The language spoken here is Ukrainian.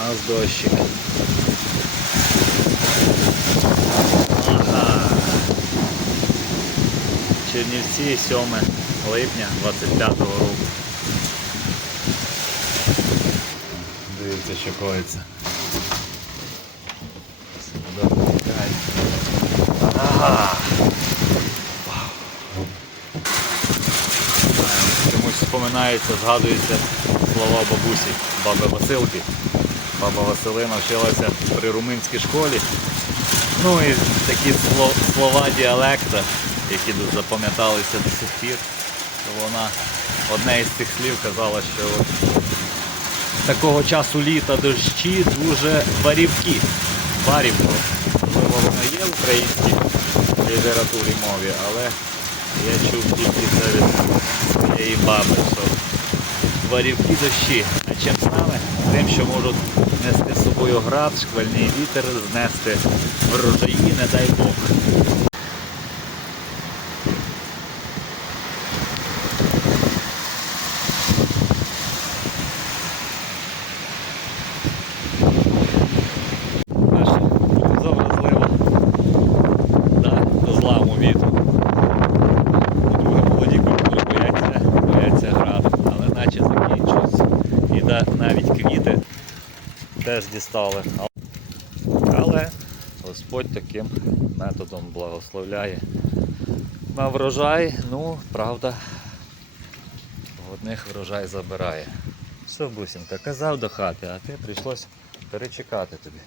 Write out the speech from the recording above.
нас дощик. Ага. Чернівці 7 липня 25-го року. Дивіться, що коїться. Ага. Чомусь вспоминається, згадуються слова бабусі, баби Василки. Баба Василина вчилася при румунській школі. Ну і такі слова діалекта, які запам'яталися до сих пір. Вона одне із цих слів казала, що от такого часу літа дощі дуже варівкі. Варівко. Можливо, воно є в українській літературі мові, але я чув тільки це від своєї баби, варівкі дощі. А чим саме? Тим, що можуть нести з собою град, шквальний вітер, знести врожаї, не дай Бог. Знаєш, Завразливо да, зламу вітру. І навіть квіти теж дістали. Але Господь таким методом благословляє на врожай, ну, правда, в одних врожай забирає. Все, бусинка, казав до хати, а ти прийшлось перечекати тобі.